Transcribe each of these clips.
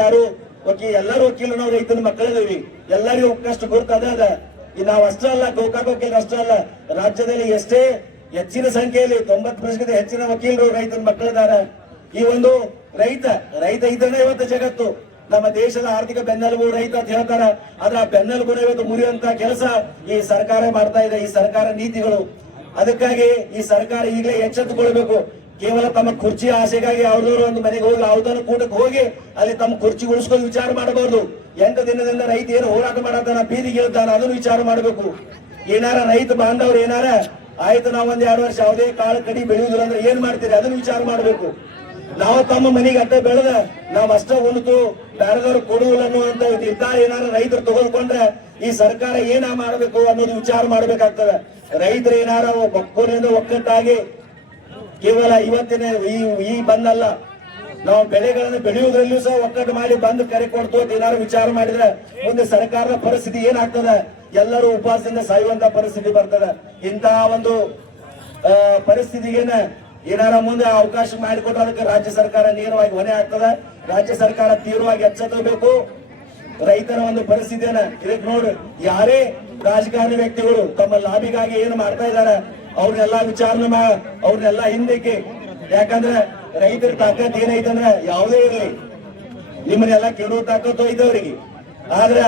ಯಾರು ಓಕೆ, ಎಲ್ಲರೂ ವಕೀಲ ನಾವು ರೈತನ ಮಕ್ಕಳಿದೀವಿ ಎಲ್ಲರಿಗೂ ಕಷ್ಟ ಗುರುತು ಅದ ಈ ನಾವು ಅಷ್ಟೇ ಅಲ್ಲ ಗೋಕಾಕ್ ವಕೀಲ ಅಷ್ಟೇ ಅಲ್ಲ. ರಾಜ್ಯದಲ್ಲಿ ಎಷ್ಟೇ ಹೆಚ್ಚಿನ ಸಂಖ್ಯೆಯಲ್ಲಿ, ತೊಂಬತ್ತು ಪ್ರತಿಶತ ಹೆಚ್ಚಿನ ವಕೀಲರು ರೈತನ ಮಕ್ಕಳಿದಾರ ಈ ಒಂದು ರೈತ ರೈತ ಇದ್ದಾನೆ ಇವತ್ತು ಜಗತ್ತು. ನಮ್ಮ ದೇಶದ ಆರ್ಥಿಕ ಬೆನ್ನೆಲುಬು ರೈತ ಅಂತ ಹೇಳ್ತಾರ. ಆದ್ರೆ ಆ ಬೆನ್ನೆಲುಬು ಇವತ್ತು ಮುರಿಯುವಂತ ಕೆಲಸ ಈ ಸರ್ಕಾರ ಮಾಡ್ತಾ ಇದೆ, ಈ ಸರ್ಕಾರ ನೀತಿಗಳು. ಅದಕ್ಕಾಗಿ ಈ ಸರ್ಕಾರ ಈಗಲೇ ಎಚ್ಚೆತ್ತುಕೊಳ್ಬೇಕು. ಕೇವಲ ತಮ್ಮ ಕುರ್ಚಿ ಆಸೆಗಾಗಿ ಯಾವ್ದಾದ್ರು ಒಂದು ಮನೆಗೆ ಹೋಗಿ ಯಾವ್ದಾದ್ರು ಕೂಟಕ್ಕೆ ಹೋಗಿ ಅಲ್ಲಿ ತಮ್ಮ ಕುರ್ಚಿ ಉಳಿಸ್ಕೊಂಡು ವಿಚಾರ ಮಾಡಬಹುದು ಎಂಟು ದಿನದಿಂದ ರೈತ ಏನು ಹೋರಾಟ ಮಾಡತಾನ ಬೀದಿಗೆ ಹೇಳ್ತಾನ ಅದನ್ನು ವಿಚಾರ ಮಾಡಬೇಕು. ಏನಾರ ರೈತ ಬಾಂಧವ್ರು ಏನಾರ, ಆಯ್ತು ನಾವ್ ಒಂದ್ ಎರಡು ವರ್ಷ ಯಾವುದೇ ಕಾಳು ಕಡಿ ಬೆಳೆಯುವುದಿಲ್ಲ ಅಂದ್ರೆ ಏನ್ ಮಾಡ್ತೀರಿ? ಅದನ್ನು ವಿಚಾರ ಮಾಡಬೇಕು. ನಾವು ತಮ್ಮ ಮನೆಗೆ ಅಟ್ಟ ಬೆಳೆದ, ನಾವ್ ಅಷ್ಟ ಉಳಿತು ಬೇರೆದವ್ರು ಕೊಡುವುದಿಲ್ಲ ಅನ್ನುವಂತ ನಿರ್ಧಾರ ಏನಾರ ರೈತರು ತಗೊಳ್ಕೊಂಡ್ರೆ ಈ ಸರ್ಕಾರ ಏನ ಮಾಡಬೇಕು ಅನ್ನೋದು ವಿಚಾರ ಮಾಡ್ಬೇಕಾಗ್ತದೆ. ರೈತರು ಏನಾರ ಒಕ್ಕೂರಿಂದ ಒಕ್ಕಟ್ಟಾಗಿ ಕೇವಲ ಇವತ್ತಿನ ಈ ಈ ಬಂದಲ್ಲ. ನಾವು ಬೆಳೆಗಳನ್ನು ಬೆಳೆಯುವುದರಲ್ಲೂ ಸಹ ಒಕ್ಕಟ್ಟು ಮಾಡಿ ಬಂದು ಕರೆ ಕೊಡ್ತು ಅಂತ ಏನಾದ್ರು ವಿಚಾರ ಮಾಡಿದ್ರೆ ಮುಂದೆ ಸರ್ಕಾರದ ಪರಿಸ್ಥಿತಿ ಏನಾಗ್ತದೆ? ಎಲ್ಲರೂ ಉಪವಾಸದಿಂದ ಸಾಯುವಂತ ಪರಿಸ್ಥಿತಿ ಬರ್ತದೆ. ಇಂತಹ ಒಂದು ಪರಿಸ್ಥಿತಿಗೆ ಪರಿಸ್ಥಿತಿಗೇನ ಏನಾರ ಮುಂದೆ ಅವಕಾಶ ಮಾಡಿಕೊಟ್ರೆ ಅದಕ್ಕೆ ರಾಜ್ಯ ಸರ್ಕಾರ ನೇರವಾಗಿ ಹೊಣೆ ಆಗ್ತದೆ. ರಾಜ್ಯ ಸರ್ಕಾರ ತೀವ್ರವಾಗಿ ಎಚ್ಚೆತ್ತಬೇಕು. ರೈತರ ಒಂದು ಪರಿಸ್ಥಿತಿಯನ್ನ ಇದಕ್ಕೆ ನೋಡು. ಯಾರೇ ರಾಜಕಾರಣಿ ವ್ಯಕ್ತಿಗಳು ತಮ್ಮ ಲಾಭಿಗಾಗಿ ಏನು ಮಾಡ್ತಾ ಇದಾರೆ ಅವ್ರನ್ನೆಲ್ಲ ವಿಚಾರಣೆ ಮಾ ಅವ್ರನ್ನೆಲ್ಲ ಹಿಂದಕ್ಕೆ. ಯಾಕಂದ್ರೆ ರೈತರ ತಾಕತ್ ಏನೈತಂದ್ರೆ ಯಾವುದೇ ಇರಲಿ. ನಿಮ್ಮನ್ನೆಲ್ಲ ಕೆಡುವ ತಾಕತ್ತು ಅವ್ರಿಗೆ ಆದ್ರೆ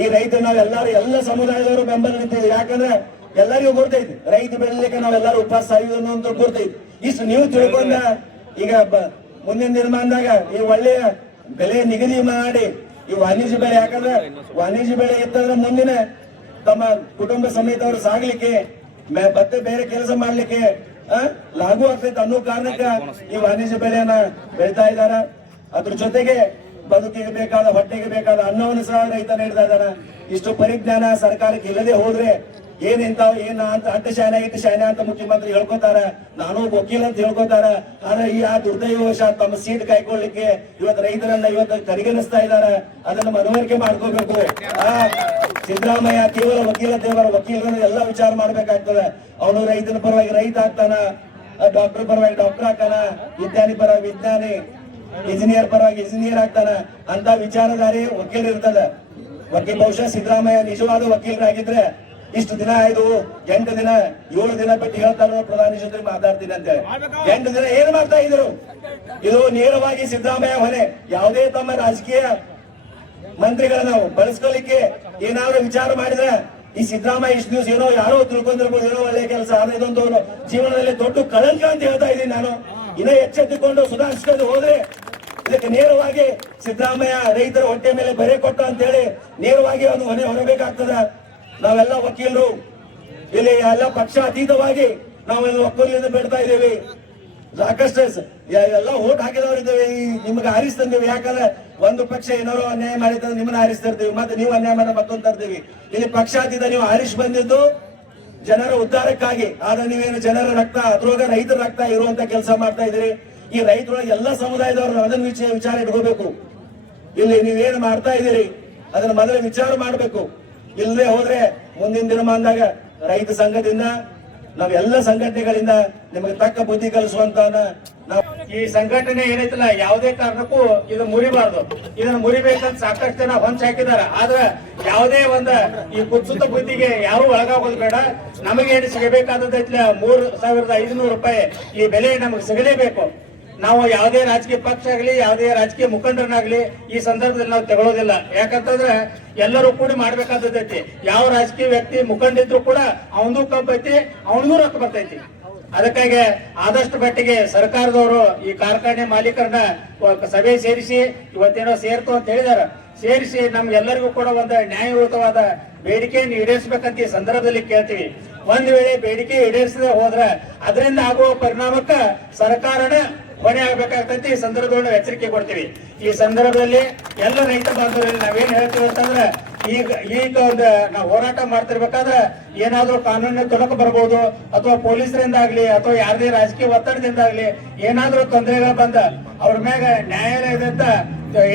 ಈ ರೈತರು ನಾವೆಲ್ಲರೂ, ಎಲ್ಲ ಸಮುದಾಯದವರು ಬೆಂಬಲ ನಿಂತಿದ್ವಿ ಯಾಕಂದ್ರೆ ಎಲ್ಲರಿಗೂ ಗೊತ್ತೈತಿ, ರೈತ ಬೆಳಿಲಿಕ್ಕೆ ನಾವೆಲ್ಲರೂ ಉಪವಾಸ ಅಂತ ಗೊತ್ತೈತಿ. ಇಷ್ಟು ನೀವು ತಿಳ್ಕೊಂಡ ಈಗ ಮುಂದಿನ ನಿರ್ಮಾಣದಾಗ ಈ ಒಳ್ಳೆಯ ಬೆಲೆ ನಿಗದಿ ಮಾಡಿ ಈ ವಾಣಿಜ್ಯ ಬೆಳೆ. ಯಾಕಂದ್ರೆ ವಾಣಿಜ್ಯ ಬೆಳೆ ಇತ್ತಂದ್ರೆ ಮುಂದಿನ ತಮ್ಮ ಕುಟುಂಬ ಸಮೇತವರು ಸಾಗ್ಲಿಕ್ಕೆ ಮತ್ತೆ ಬೇರೆ ಕೆಲಸ ಮಾಡ್ಲಿಕ್ಕೆ ಲಾಗು ಆಗ್ತೈತೆ ಅನ್ನೋ ಕಾರಣಕ್ಕೆ ಈ ವಾಣಿಜ್ಯ ಬೆಳೆಯನ್ನ ಬೆಳಿತಾ ಇದಾರ. ಅದ್ರ ಜೊತೆಗೆ ಬದುಕಿಗೆ ಬೇಕಾದ ಹೊಟ್ಟೆಗೆ ಬೇಕಾದ ಅನ್ನವನ್ನು ಸಹ ರೈತ ನೀಡ್ತಾ ಇದ್ದಾರ ಇಷ್ಟು ಪರಿಜ್ಞಾನ ಸರ್ಕಾರಕ್ಕೆ ಇಲ್ಲದೆ ಹೋದ್ರೆ ಏನ್ ಏನ ಅಂತ ಅಟ್ಟ ಶಾನೆ ಇಟ್ಟು ಶಾನೆ ಅಂತ ಮುಖ್ಯಮಂತ್ರಿ ಹೇಳ್ಕೋತಾರ, ನಾನು ವಕೀಲ ಅಂತ ಹೇಳ್ಕೋತಾರ. ಆದ್ರೆ ಈ ಆ ದುರ್ದೈವಶ ತಮ್ಮ ಸೀಟ್ ಕಾಯ್ಕೊಳ್ಳಿಕ್ಕೆ ಇವತ್ತು ರೈತರನ್ನ ಇವತ್ತು ಕರಿಗಣಿಸ್ತಾ ಇದ್ದಾರೆ ಅದನ್ನ ಮನವರಿಕೆ ಮಾಡ್ಕೋಬೇಕು. ಆ, ಸಿದ್ದರಾಮಯ್ಯ ಕೇವಲ ವಕೀಲ, ದೇವರ ವಕೀಲರನ್ನ ಎಲ್ಲ ವಿಚಾರ ಮಾಡ್ಬೇಕಾಗ್ತದೆ. ಅವನು ರೈತನ ಪರವಾಗಿ ರೈತ ಆಗ್ತಾನ ಡಾಕ್ಟರ್ ಪರವಾಗಿ ಡಾಕ್ಟರ್ ಆಗ್ತಾನ, ವಿಜ್ಞಾನಿ ಪರವಾಗಿ ವಿಜ್ಞಾನಿ ಇಂಜಿನಿಯರ್ ಪರವಾಗಿ ಇಂಜಿನಿಯರ್ ಆಗ್ತಾನ. ಅಂತ ವಿಚಾರಧಾರಿ ವಕೀಲರು ಇರ್ತದ ವಕೀಲ ಬಹುಶಃ ಸಿದ್ದರಾಮಯ್ಯ ನಿಜವಾದ ವಕೀಲರಾಗಿದ್ರೆ ಇಷ್ಟು ದಿನ ಇದು ಎಂಟು ದಿನ, ಏಳು ದಿನ ಬಿಟ್ಟು ಹೇಳ್ತಾರ ಪ್ರಧಾನಿ ಜೊತೆ ಮಾತಾಡ್ತೀನಿ ಅಂತ. ಎಂಟು ದಿನ ಏನ್ ಮಾಡ್ತಾ ಇದ್ರು? ಇದು ನೇರವಾಗಿ ಸಿದ್ದರಾಮಯ್ಯ ಹೊಣೆ. ಯಾವುದೇ ತಮ್ಮ ರಾಜಕೀಯ ಮಂತ್ರಿಗಳನ್ನ ಬಳಸ್ಕೊಳ್ಳಿಕ್ಕೆ ಏನಾದ್ರು ವಿಚಾರ ಮಾಡಿದ್ರೆ ಈ ಸಿದ್ದರಾಮಯ್ಯ ಇಷ್ಟು ದಿವಸ ಏನೋ ಯಾರೋ ತಿಳ್ಕೊಂಡಿರ್ಬೋದು, ಏನೋ ಒಳ್ಳೆ ಕೆಲಸ ಆದ್ರೆ ಇದೊಂದು ಜೀವನದಲ್ಲಿ ದೊಡ್ಡ ಕಳಂಕ ಅಂತ ಹೇಳ್ತಾ ಇದ್ದೀನಿ ನಾನು. ಇನ್ನೂ ಎಚ್ಚೆತ್ತುಕೊಂಡು ಸುಧಾರಿಸ್ಕೊಂಡು ಹೋದ್ರೆ ಇದಕ್ಕೆ ನೇರವಾಗಿ ಸಿದ್ದರಾಮಯ್ಯ ರೈತರ ಹೊಟ್ಟೆ ಮೇಲೆ ಬರೆ ಕೊಟ್ಟ ಅಂತ ಹೇಳಿ ನೇರವಾಗಿ ಅವನು ಹೊಣೆ ಹೊರಬೇಕಾಗ್ತದ? ನಾವೆಲ್ಲ ವಕೀಲರು. ಇಲ್ಲಿ ಎಲ್ಲ ಪಕ್ಷ ಅತೀತವಾಗಿ ನಾವೆಲ್ಲ ಒಕ್ಕೂಲಿಂದ ಬಿಡ್ತಾ ಇದ್ದೇವೆ. ಸಾಕಷ್ಟು ಎಲ್ಲ ಓಟ್ ಹಾಕಿದವರಿದ್ದೇವೆ ನಿಮ್ಗೆ ಹಾರಿಸ್ತಂದೇವಿ ಯಾಕಂದ್ರೆ ಒಂದು ಪಕ್ಷ ಏನಾರು ಅನ್ಯಾಯ ಮಾಡಿದ್ರೆ ನಿಮ್ಮನ್ನ ಹಾರಿಸ್ತಿರ್ತೀವಿ ಮತ್ತೆ ನೀವು ಅನ್ಯಾಯ ಮಾಡ ಮತ್ತೊಂದು ತರ್ತೀವಿ. ಇಲ್ಲಿ ಪಕ್ಷಾತೀತ ನೀವು ಹಾರಿಸ್ ಬಂದಿದ್ದು ಜನರ ಉದ್ಧಾರಕ್ಕಾಗಿ. ಆದ್ರೆ ನೀವೇನು ಜನರ ರಕ್ತ ಅದ್ರೊಳಗ ರೈತರ ರಕ್ತ ಇರುವಂತ ಕೆಲಸ ಮಾಡ್ತಾ ಇದ್ರಿ ಈ ರೈತರೊಳಗೆ ಎಲ್ಲ ಸಮುದಾಯದವರು ಅದನ್ನ ವಿಚಾರ ಇಟ್ಕೋಬೇಕು. ಇಲ್ಲಿ ನೀವೇನು ಮಾಡ್ತಾ ಇದ್ದೀರಿ? ಅದನ್ನ ಮೊದಲು ವಿಚಾರ ಮಾಡಬೇಕು. ಇಲ್ಲದೆ ಹೋದ್ರೆ ಮುಂದಿನ ದಿನಮಾನದಾಗ ರೈತ ಸಂಘದಿಂದ ನಾವೆಲ್ಲ ಸಂಘಟನೆಗಳಿಂದ ನಿಮಗೆ ತಕ್ಕ ಬುದ್ಧಿ ಕಲಿಸುವಂತ ಈ ಸಂಘಟನೆ ಏನೈತಲ್ಲ ಯಾವುದೇ ಕಾರಣಕ್ಕೂ ಇದು ಮುರಿಬಾರ್ದು. ಇದನ್ನ ಮುರಿಬೇಕಂತ ಸಾಕಷ್ಟು ಜನ ಹೊಂಚ ಹಾಕಿದಾರ ಆದ್ರೆ ಯಾವುದೇ ಒಂದ ಈ ಕುತ್ಸುತ್ತ ಬುದ್ಧಿಗೆ ಯಾರು ಒಳಗಾಗೋದು ಬೇಡ. ನಮಗೆ ಏನು ಸಿಗಬೇಕಾದ ಮೂರು ಸಾವಿರದ ಐದುನೂರು ರೂಪಾಯಿ ಈ ಬೆಲೆ ನಮಗೆ ಸಿಗಲೇಬೇಕು. ನಾವು ಯಾವುದೇ ರಾಜಕೀಯ ಪಕ್ಷ ಆಗಲಿ, ಯಾವುದೇ ರಾಜಕೀಯ ಮುಖಂಡರನ್ನಾಗಲಿ ಈ ಸಂದರ್ಭದಲ್ಲಿ ನಾವು ತಗೊಳ್ಳೋದಿಲ್ಲ ಯಾಕಂತಂದ್ರೆ ಎಲ್ಲರೂ ಕೂಡಿ ಮಾಡ್ಬೇಕಾದೈತಿ ಯಾವ ರಾಜಕೀಯ ವ್ಯಕ್ತಿ ಮುಖಂಡಿದ್ರು ಕೂಡ ಅವನದು ಕಂಪ್ ಐತಿ ಅವನಿಗೂ ರೊಕ್ಕ ಬರ್ತೈತಿ. ಅದಕ್ಕಾಗಿ ಆದಷ್ಟು ಮಟ್ಟಿಗೆ ಸರ್ಕಾರದವರು ಈ ಕಾರ್ಖಾನೆ ಮಾಲೀಕರನ್ನ ಸಭೆ ಸೇರಿಸಿ, ಇವತ್ತೇನೋ ಸೇರ್ತು ಅಂತ ಹೇಳಿದಾರ. ಸೇರಿಸಿ ನಮ್ಗೆಲ್ಲರಿಗೂ ಕೂಡ ಒಂದು ನ್ಯಾಯಯುತವಾದ ಬೇಡಿಕೆಯನ್ನು ಈಡೇರಿಸಬೇಕಂತ ಈ ಸಂದರ್ಭದಲ್ಲಿ ಕೇಳ್ತೀವಿ. ಒಂದ್ ವೇಳೆ ಬೇಡಿಕೆ ಈಡೇರಿಸದೆ ಹೋದ್ರೆ, ಅದರಿಂದ ಆಗುವ ಪರಿಣಾಮಕ್ಕ ಸರ್ಕಾರನ ಹೊಣೆ ಆಗ್ಬೇಕಾಗ್ತೈತಿ, ಈ ಸಂದರ್ಭದಲ್ಲಿ ಎಚ್ಚರಿಕೆ ಕೊಡ್ತೀವಿ. ಈ ಸಂದರ್ಭದಲ್ಲಿ ಎಲ್ಲ ರೈತ ಬಾಂಧವರಲ್ಲಿ ನಾವೇನ್ ಹೇಳ್ತೀವಿ ಅಂತಂದ್ರೆ, ಈಗ ಈಗ ಒಂದು ನಾವು ಹೋರಾಟ ಮಾಡ್ತಿರ್ಬೇಕಾದ್ರೆ ಏನಾದ್ರೂ ಕಾನೂನಿನ ತೊಡಕು ಬರ್ಬೋದು, ಅಥವಾ ಪೊಲೀಸರಿಂದ ಆಗ್ಲಿ, ಅಥವಾ ಯಾರದೇ ರಾಜಕೀಯ ಒತ್ತಡದಿಂದ ಆಗ್ಲಿ, ಏನಾದ್ರೂ ತೊಂದರೆಗಳು ಬಂದ ಅವ್ರ ಮ್ಯಾಗ ನ್ಯಾಯಾಲಯದಂತ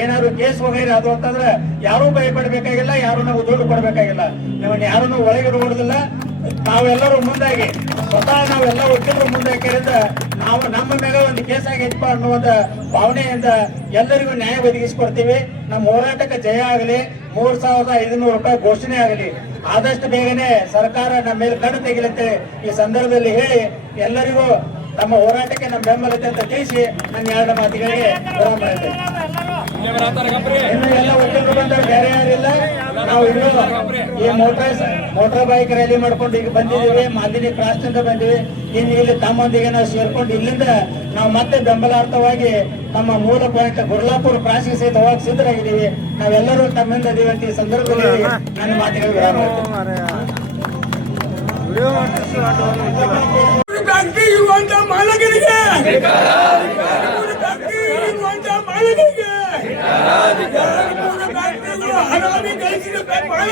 ಏನಾದ್ರು ಕೇಸ್ ವಗೈರೆ ಅದು ಅಂತಂದ್ರೆ, ಯಾರೂ ಭಯಪಡಬೇಕಾಗಿಲ್ಲ, ಯಾರು ನಾವು ದುಡ್ಡು ಕೊಡ್ಬೇಕಾಗಿಲ್ಲ. ನಿಮ್ಮನ್ನ ಯಾರನ್ನು ಒಳಗಿಡುವುದಿಲ್ಲ ನಾವೆಲ್ಲರೂ ಮುಂದಾಗಿ ಸ್ವತಃ ನಾವೆಲ್ಲ ವಕೀಲರು ಮುಂದಾಕಿರಿಂದ ನಾವು ನಮ್ಮ ಮೇಲೆ ಒಂದು ಕೇಸ್ ಆಗೈತಪ್ಪ ಅನ್ನುವಂಥ ಭಾವನೆಯಿಂದ ಎಲ್ಲರಿಗೂ ನ್ಯಾಯ ಒದಗಿಸಿಕೊಡ್ತೀವಿ. ನಮ್ಮ ಹೋರಾಟಕ್ಕೆ ಜಯ ಆಗಲಿ ಮೂರ್ ಸಾವಿರದ ಐದುನೂರು ರೂಪಾಯಿ ಘೋಷಣೆ ಆಗಲಿ. ಆದಷ್ಟು ಬೇಗನೆ ಸರ್ಕಾರ ನಮ್ಮ ಮೇಲೆ ಕಣ್ಣು ತೆಗಿಲತ್ತೆ. ಈ ಸಂದರ್ಭದಲ್ಲಿ ಹೇಳಿ ಎಲ್ಲರಿಗೂ ನಮ್ಮ ಹೋರಾಟಕ್ಕೆ ನಮ್ಮ ಬೆಂಬಲತೆ ಅಂತ ತಿಳಿಸಿ ನನ್ನ ಎರಡು ಮಾತುಗಳಿಗೆ ವಿರಾಮ ಇನ್ನು ಎಲ್ಲ ವಕೀಲರು ಬಂದ್ರೆ ಬೇರೆ ಯಾರಿಲ್ಲ ನಾವು ಇನ್ನು ಈ ಮೋಟಾರ್ ಮೋಟರ್ ಬೈಕ್ ರ್ಯಾಲಿ ಮಾಡ್ಕೊಂಡು ಈಗ ಬಂದಿದ್ದೀವಿ ಮಾದಿನಿ ಕ್ರಾಸ್ ಅಂತ ಬಂದಿವಿ. ಇನ್ನು ಇಲ್ಲಿ ತಮ್ಮೊಂದಿಗೆ ನಾವು ಸೇರ್ಕೊಂಡು ಇಲ್ಲಿಂದ ನಾವು ಮತ್ತೆ ಬೆಂಬಲಾರ್ಥವಾಗಿ ನಮ್ಮ ಮೂಲ ಪಾಯಿಂಟ್ ಗುರ್ಲಾಪುರ ಕ್ರಾಸಿಗೆ ಸಹಿತ ಹೋಗಕ್ಕೆ ಸಿದ್ಧರಾಗಿದ್ದೀವಿ. ನಾವೆಲ್ಲರೂ ತಮ್ಮಿಂದ ಇದೀವಿ ಅಂತ ಈ ಸಂದರ್ಭದಲ್ಲಿ ನನ್ನ ಮಾತಿಗೆ ವಿರಾಮ ಮಾಡ್ತೇನೆ ಮೂರು